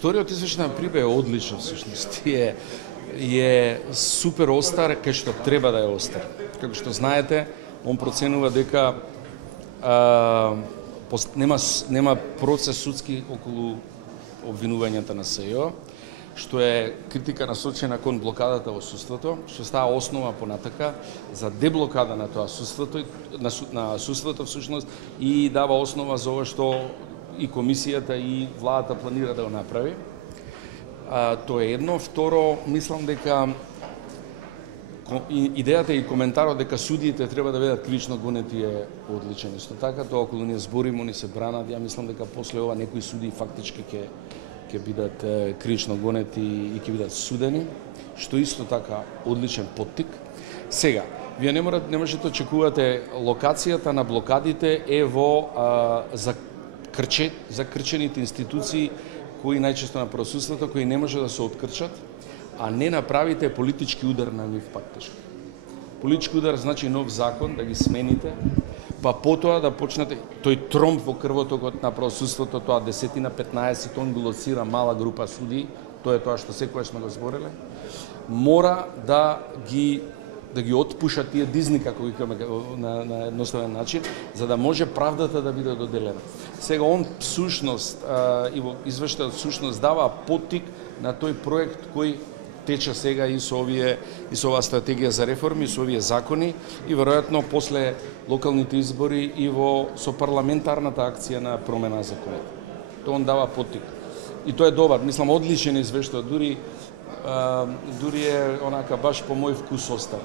Вториот извештај на ПРИБ е одличен всушност. Е супер остар, кај што треба да е остар. Како што знаете, он проценува дека нема процес судски околу обвинувањата на СЈО, што е критика насочена кон блокадата во судството, што става основа понатака за деблокада на тоа судството, на судството всушност, и дава основа за ова што и комисијата и владата планира да го направи. Тоа е едно. Второ, мислам дека идејата и коментарот дека судиите треба да бидат крично гонети е одличен. Исто така, тоа околу ние збориме, они се бранат, ја мислам дека после ова некои судии фактички ќе бидат крично гонети и ќе бидат судени, што исто така одличен поттик. Сега, вие не можете да очекувате локацијата на блокадите е во закрчените институции кои најчесто на правосудството, кои не може да се открчат, а не направите политички удар на нив пактешки. Политички удар значи нов закон, да ги смените, па потоа да почнете тој тромб во крвотокот на правосудството, тоа 10-15, он го лоцира мала група судии, тоа е тоа што секогаш сме го збореле, мора да ги отпушат тие дизни, како викаме на едноставен начин, за да може правдата да биде доделена. Сега он всушност и во извештајот всушност дава поттик на тој проект кој тече сега и со оваа стратегија за реформи, со овие закони и веројатно после локалните избори и со парламентарната акција на промена на законите. Тоа он дава поттик. И тоа е добар, мислам одличен извештај, дури е онака баш по мој вкус остар.